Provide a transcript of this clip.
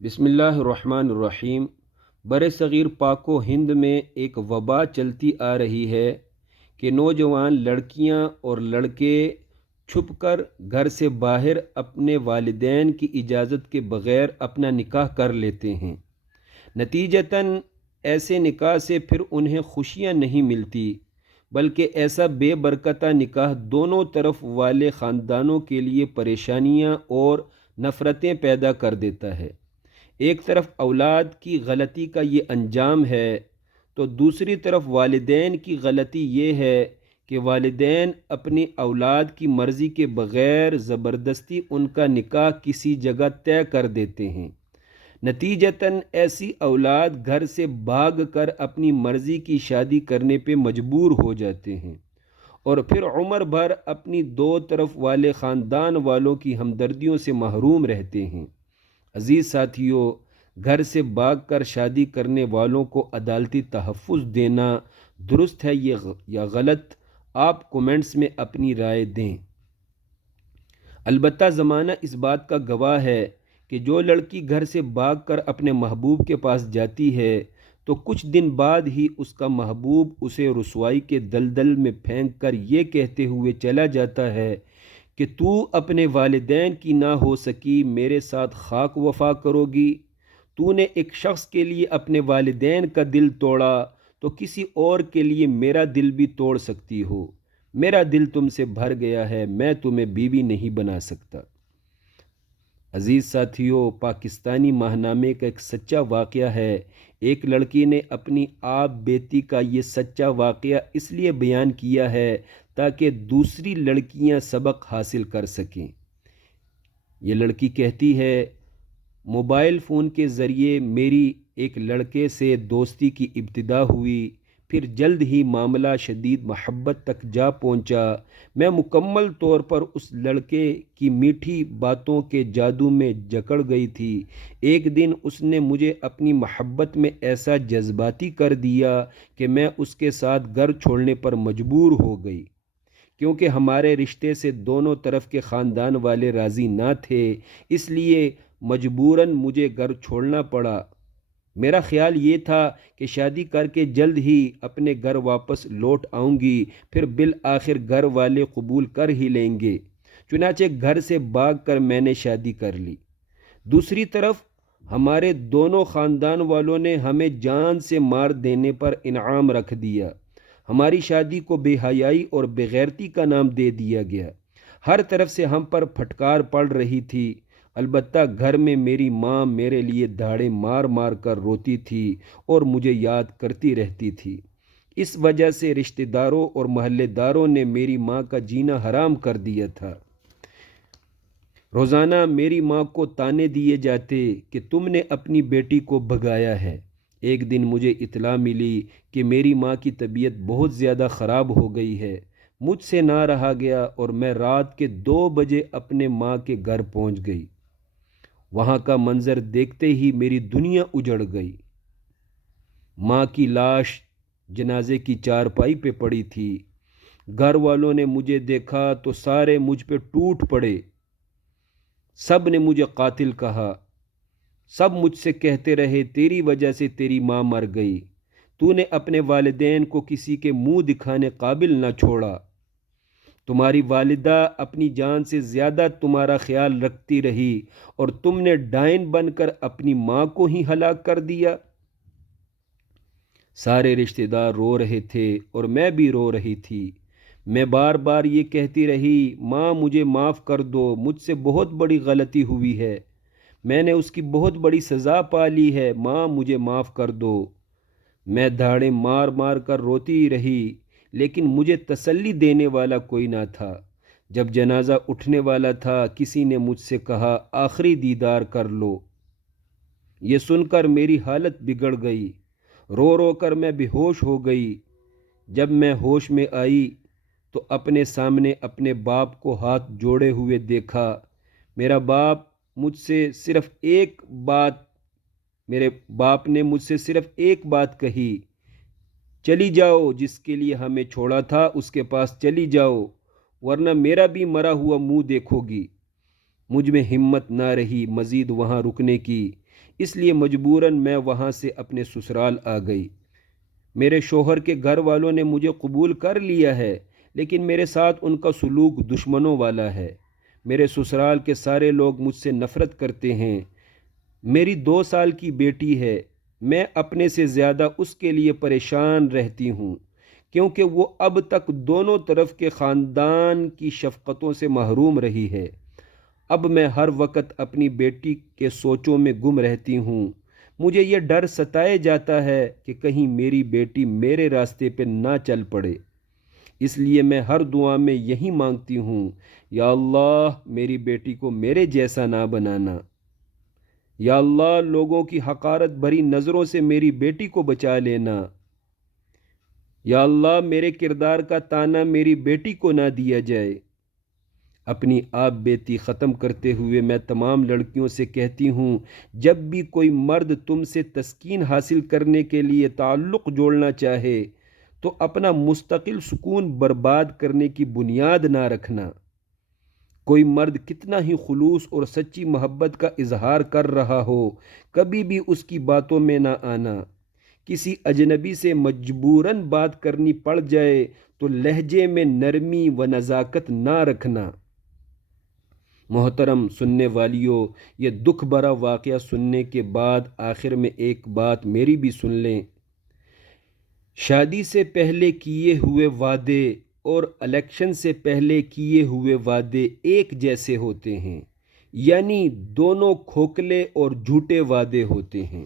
بسم اللہ الرحمن الرحیم۔ بر صغیر پاک و ہند میں ایک وبا چلتی آ رہی ہے کہ نوجوان لڑکیاں اور لڑکے چھپ کر گھر سے باہر اپنے والدین کی اجازت کے بغیر اپنا نکاح کر لیتے ہیں۔ نتیجتاً ایسے نکاح سے پھر انہیں خوشیاں نہیں ملتی، بلکہ ایسا بے برکتہ نکاح دونوں طرف والے خاندانوں کے لیے پریشانیاں اور نفرتیں پیدا کر دیتا ہے۔ ایک طرف اولاد کی غلطی کا یہ انجام ہے تو دوسری طرف والدین کی غلطی یہ ہے کہ والدین اپنی اولاد کی مرضی کے بغیر زبردستی ان کا نکاح کسی جگہ طے کر دیتے ہیں۔ نتیجتاً ایسی اولاد گھر سے بھاگ کر اپنی مرضی کی شادی کرنے پہ مجبور ہو جاتے ہیں اور پھر عمر بھر اپنی دو طرف والے خاندان والوں کی ہمدردیوں سے محروم رہتے ہیں۔ عزیز ساتھیوں، گھر سے بھاگ کر شادی کرنے والوں کو عدالتی تحفظ دینا درست ہے یا غلط؟ آپ کومنٹس میں اپنی رائے دیں۔ البتہ زمانہ اس بات کا گواہ ہے کہ جو لڑکی گھر سے بھاگ کر اپنے محبوب کے پاس جاتی ہے تو کچھ دن بعد ہی اس کا محبوب اسے رسوائی کے دلدل میں پھینک کر یہ کہتے ہوئے چلا جاتا ہے کہ تو اپنے والدین کی نہ ہو سکی میرے ساتھ خاک وفا کرو گی۔ تو نے ایک شخص کے لیے اپنے والدین کا دل توڑا تو کسی اور کے لیے میرا دل بھی توڑ سکتی ہو۔ میرا دل تم سے بھر گیا ہے، میں تمہیں بیوی نہیں بنا سکتا۔ عزیز ساتھیوں، پاکستانی ماہنامے کا ایک سچا واقعہ ہے۔ ایک لڑکی نے اپنی آپ بیتی کا یہ سچا واقعہ اس لیے بیان کیا ہے تاکہ دوسری لڑکیاں سبق حاصل کر سکیں۔ یہ لڑکی کہتی ہے، موبائل فون کے ذریعے میری ایک لڑکے سے دوستی کی ابتدا ہوئی، پھر جلد ہی معاملہ شدید محبت تک جا پہنچا۔ میں مکمل طور پر اس لڑکے کی میٹھی باتوں کے جادو میں جکڑ گئی تھی۔ ایک دن اس نے مجھے اپنی محبت میں ایسا جذباتی کر دیا کہ میں اس کے ساتھ گھر چھوڑنے پر مجبور ہو گئی، کیونکہ ہمارے رشتے سے دونوں طرف کے خاندان والے راضی نہ تھے، اس لیے مجبوراً مجھے گھر چھوڑنا پڑا۔ میرا خیال یہ تھا کہ شادی کر کے جلد ہی اپنے گھر واپس لوٹ آؤں گی، پھر بالآخر گھر والے قبول کر ہی لیں گے، چنانچہ گھر سے بھاگ کر میں نے شادی کر لی۔ دوسری طرف ہمارے دونوں خاندان والوں نے ہمیں جان سے مار دینے پر انعام رکھ دیا۔ ہماری شادی کو بے حیائی اور بے غیرتی کا نام دے دیا گیا۔ ہر طرف سے ہم پر پھٹکار پڑ رہی تھی۔ البتہ گھر میں میری ماں میرے لیے دھاڑے مار مار کر روتی تھی اور مجھے یاد کرتی رہتی تھی۔ اس وجہ سے رشتہ داروں اور محلے داروں نے میری ماں کا جینا حرام کر دیا تھا۔ روزانہ میری ماں کو تانے دیے جاتے کہ تم نے اپنی بیٹی کو بھگایا ہے۔ ایک دن مجھے اطلاع ملی کہ میری ماں کی طبیعت بہت زیادہ خراب ہو گئی ہے۔ مجھ سے نہ رہا گیا اور میں رات کے 2 بجے اپنے ماں کے گھر پہنچ گئی۔ وہاں کا منظر دیکھتے ہی میری دنیا اجڑ گئی۔ ماں کی لاش جنازے کی چارپائی پہ پڑی تھی۔ گھر والوں نے مجھے دیکھا تو سارے مجھ پہ ٹوٹ پڑے۔ سب نے مجھے قاتل کہا۔ سب مجھ سے کہتے رہے، تیری وجہ سے تیری ماں مر گئی، تو نے اپنے والدین کو کسی کے منہ دکھانے قابل نہ چھوڑا، تمہاری والدہ اپنی جان سے زیادہ تمہارا خیال رکھتی رہی اور تم نے ڈائن بن کر اپنی ماں کو ہی ہلاک کر دیا۔ سارے رشتہ دار رو رہے تھے اور میں بھی رو رہی تھی۔ میں بار بار یہ کہتی رہی، ماں مجھے معاف کر دو، مجھ سے بہت بڑی غلطی ہوئی ہے، میں نے اس کی بہت بڑی سزا پا لی ہے، ماں مجھے معاف کر دو۔ میں دھاڑے مار مار کر روتی رہی، لیکن مجھے تسلی دینے والا کوئی نہ تھا۔ جب جنازہ اٹھنے والا تھا، کسی نے مجھ سے کہا، آخری دیدار کر لو۔ یہ سن کر میری حالت بگڑ گئی۔ رو رو کر میں بے ہوش ہو گئی۔ جب میں ہوش میں آئی تو اپنے سامنے اپنے باپ کو ہاتھ جوڑے ہوئے دیکھا۔ میرے باپ نے مجھ سے صرف ایک بات کہی، چلی جاؤ، جس کے لیے ہمیں چھوڑا تھا اس کے پاس چلی جاؤ، ورنہ میرا بھی مرا ہوا منہ دیکھو گی۔ مجھ میں ہمت نہ رہی مزید وہاں رکنے کی، اس لیے مجبوراً میں وہاں سے اپنے سسرال آ گئی۔ میرے شوہر کے گھر والوں نے مجھے قبول کر لیا ہے، لیکن میرے ساتھ ان کا سلوک دشمنوں والا ہے۔ میرے سسرال کے سارے لوگ مجھ سے نفرت کرتے ہیں۔ میری 2 سال کی بیٹی ہے، میں اپنے سے زیادہ اس کے لیے پریشان رہتی ہوں، کیونکہ وہ اب تک دونوں طرف کے خاندان کی شفقتوں سے محروم رہی ہے۔ اب میں ہر وقت اپنی بیٹی کے سوچوں میں گم رہتی ہوں۔ مجھے یہ ڈر ستائے جاتا ہے کہ کہیں میری بیٹی میرے راستے پہ نہ چل پڑے۔ اس لیے میں ہر دعا میں یہی مانگتی ہوں، یا اللہ میری بیٹی کو میرے جیسا نہ بنانا۔ یا اللہ لوگوں کی حقارت بھری نظروں سے میری بیٹی کو بچا لینا۔ یا اللہ میرے کردار کا تانا میری بیٹی کو نہ دیا جائے۔ اپنی آپ بیتی ختم کرتے ہوئے میں تمام لڑکیوں سے کہتی ہوں، جب بھی کوئی مرد تم سے تسکین حاصل کرنے کے لیے تعلق جوڑنا چاہے تو اپنا مستقل سکون برباد کرنے کی بنیاد نہ رکھنا۔ کوئی مرد کتنا ہی خلوص اور سچی محبت کا اظہار کر رہا ہو، کبھی بھی اس کی باتوں میں نہ آنا۔ کسی اجنبی سے مجبوراً بات کرنی پڑ جائے تو لہجے میں نرمی و نزاکت نہ رکھنا۔ محترم سننے والیوں، یہ دکھ بھرا واقعہ سننے کے بعد آخر میں ایک بات میری بھی سن لیں۔ شادی سے پہلے کیے ہوئے وعدے اور الیکشن سے پہلے کیے ہوئے وعدے ایک جیسے ہوتے ہیں، یعنی دونوں کھوکھلے اور جھوٹے وعدے ہوتے ہیں۔